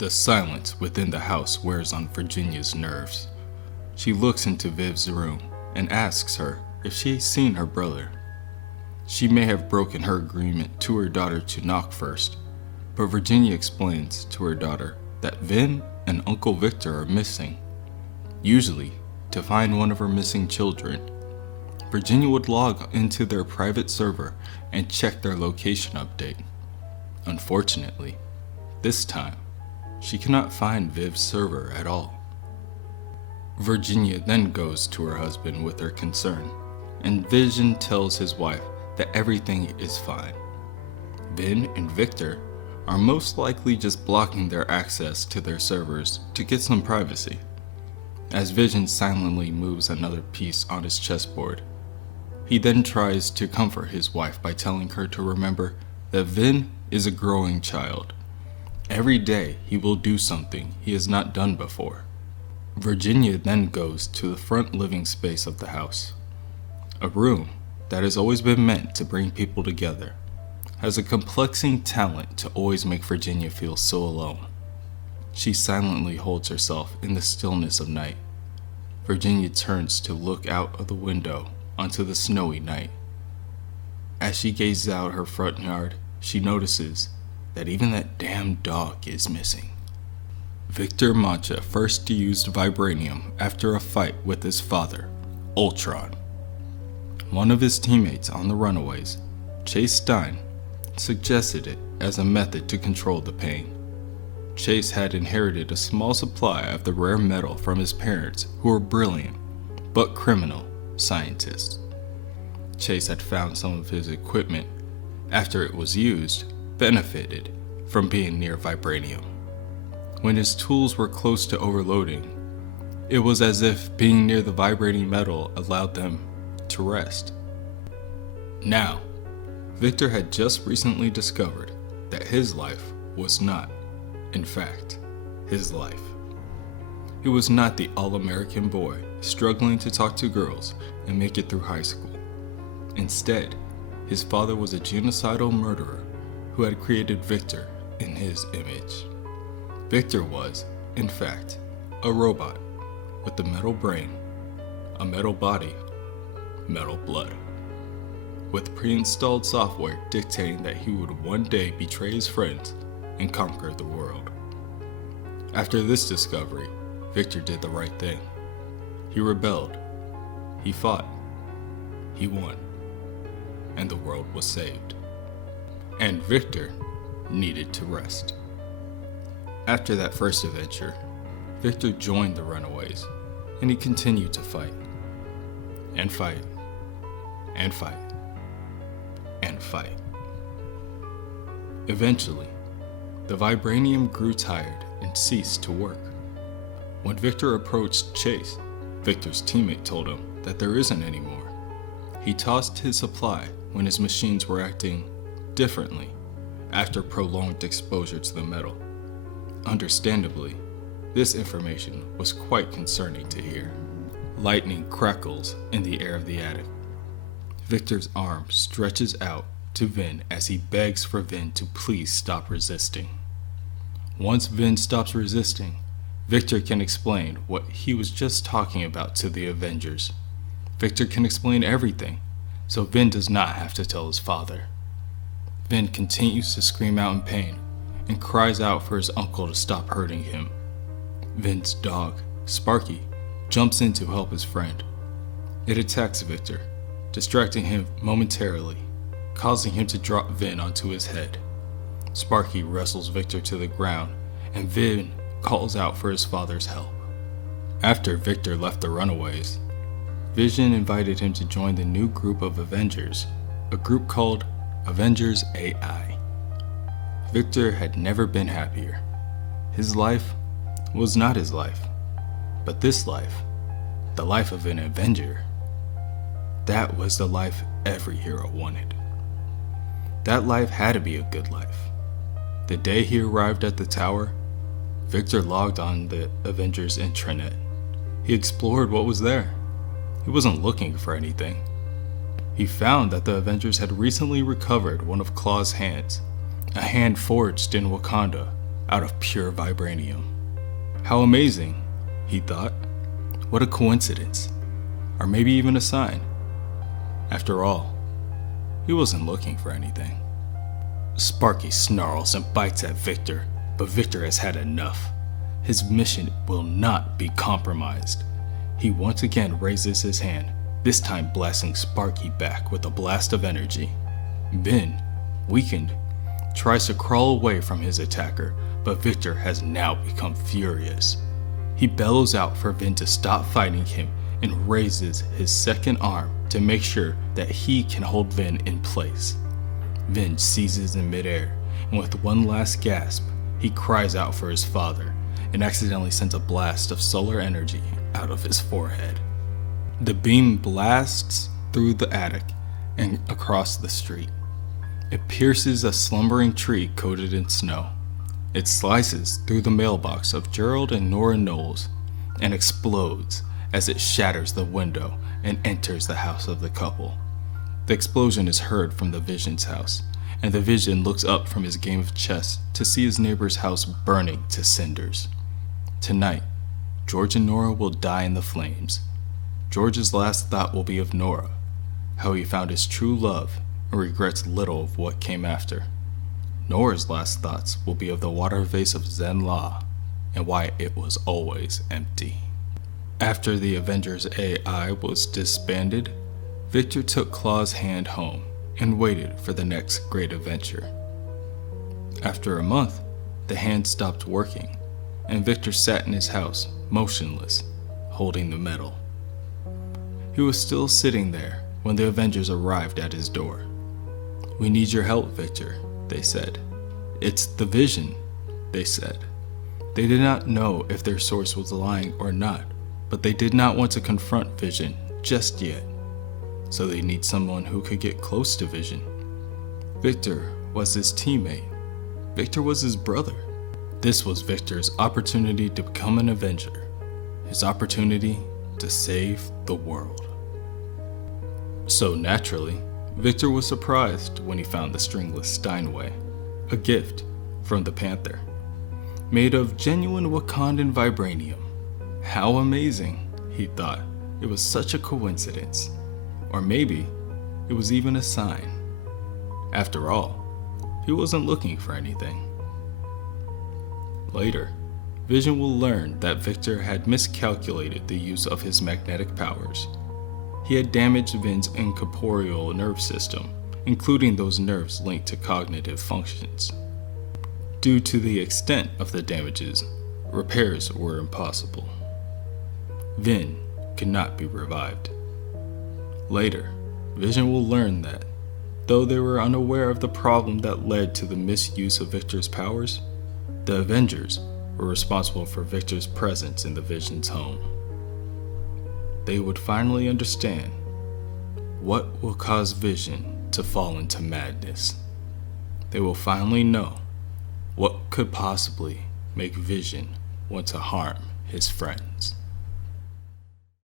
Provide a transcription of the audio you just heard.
The silence within the house wears on Virginia's nerves. She looks into Viv's room and asks her if she's seen her brother. She may have broken her agreement to her daughter to knock first, but Virginia explains to her daughter that Vin and Uncle Victor are missing. Usually, to find one of her missing children, Virginia would log into their private server and check their location update. Unfortunately, this time, she cannot find Viv's server at all. Virginia then goes to her husband with her concern, and Vision tells his wife that everything is fine. Vin and Victor are most likely just blocking their access to their servers to get some privacy. As Vision silently moves another piece on his chessboard, he then tries to comfort his wife by telling her to remember that Vin is a growing child. Every day he will do something he has not done before. Virginia then goes to the front living space of the house. A room that has always been meant to bring people together has a complexing talent to always make Virginia feel so alone. She silently holds herself in the stillness of night. Virginia turns to look out of the window onto the snowy night. As she gazes out her front yard, she notices that even that damn dog is missing. Victor Mancha first used vibranium after a fight with his father, Ultron. One of his teammates on the Runaways, Chase Stein, suggested it as a method to control the pain. Chase had inherited a small supply of the rare metal from his parents, who were brilliant but criminal scientists. Chase had found some of his equipment, after it was used, benefited from being near vibranium. When his tools were close to overloading, it was as if being near the vibrating metal allowed them to rest. Now, Victor had just recently discovered that his life was not, in fact, his life. He was not the all-American boy struggling to talk to girls and make it through high school. Instead, his father was a genocidal murderer who had created Victor in his image. Victor was, in fact, a robot with a metal brain, a metal body, metal blood, with pre-installed software dictating that he would one day betray his friends and conquer the world. After this discovery, Victor did the right thing. He rebelled, he fought, he won, and the world was saved. And Victor needed to rest. After that first adventure, Victor joined the Runaways, and he continued to fight, and fight, and fight, and fight. Eventually, the vibranium grew tired and ceased to work. When Victor approached Chase, Victor's teammate told him that there isn't any more. He tossed his supply when his machines were acting differently after prolonged exposure to the metal. Understandably, this information was quite concerning to hear. Lightning crackles in the air of the attic. Victor's arm stretches out to Vin as he begs for Vin to please stop resisting. Once Vin stops resisting, Victor can explain what he was just talking about to the Avengers. Victor can explain everything, so Vin does not have to tell his father. Vin continues to scream out in pain and cries out for his uncle to stop hurting him. Vin's dog, Sparky, jumps in to help his friend. It attacks Victor, distracting him momentarily, causing him to drop Vin onto his head. Sparky wrestles Victor to the ground, and Vin calls out for his father's help. After Victor left the Runaways, Vision invited him to join the new group of Avengers, a group called Avengers AI. Victor had never been happier. His life was not his life, but this life, the life of an Avenger, that was the life every hero wanted. That life had to be a good life. The day he arrived at the tower, Victor logged on the Avengers intranet. He explored what was there. He wasn't looking for anything. He found that the Avengers had recently recovered one of Claw's hands, a hand forged in Wakanda out of pure vibranium. How amazing, he thought. What a coincidence. Or maybe even a sign. After all, he wasn't looking for anything. Sparky snarls and bites at Victor, but Victor has had enough. His mission will not be compromised. He once again raises his hand, this time blasting Sparky back with a blast of energy. Vin, weakened, tries to crawl away from his attacker, but Victor has now become furious. He bellows out for Vin to stop fighting him and raises his second arm to make sure that he can hold Vin in place. Vin seizes in midair, and with one last gasp, he cries out for his father and accidentally sends a blast of solar energy out of his forehead. The beam blasts through the attic and across the street. It pierces a slumbering tree coated in snow. It slices through the mailbox of Gerald and Nora Knowles and explodes as it shatters the window and enters the house of the couple. The explosion is heard from the Vision's house, and the Vision looks up from his game of chess to see his neighbor's house burning to cinders. Tonight, George and Nora will die in the flames. George's last thought will be of Nora, how he found his true love and regrets little of what came after. Nora's last thoughts will be of the water vase of Zen La and why it was always empty. After the Avengers AI was disbanded, Victor took Claw's hand home and waited for the next great adventure. After a month, the hand stopped working, and Victor sat in his house, motionless, holding the medal. He was still sitting there when the Avengers arrived at his door. "We need your help, Victor," they said. "It's the Vision," they said. They did not know if their source was lying or not, but they did not want to confront Vision just yet. So they need someone who could get close to Vision. Victor was his teammate. Victor was his brother. This was Victor's opportunity to become an Avenger. His opportunity to save the world. So naturally, Victor was surprised when he found the stringless Steinway, a gift from the Panther, made of genuine Wakandan vibranium. How amazing, he thought. It was such a coincidence. Or maybe it was even a sign. After all, he wasn't looking for anything. Later, Vision will learn that Victor had miscalculated the use of his magnetic powers. He had damaged Vin's incorporeal nerve system, including those nerves linked to cognitive functions. Due to the extent of the damages, repairs were impossible. Vin could not be revived. Later, Vision will learn that, though they were unaware of the problem that led to the misuse of Victor's powers, the Avengers were responsible for Victor's presence in the Vision's home. They would finally understand what will cause Vision to fall into madness. They will finally know what could possibly make Vision want to harm his friends.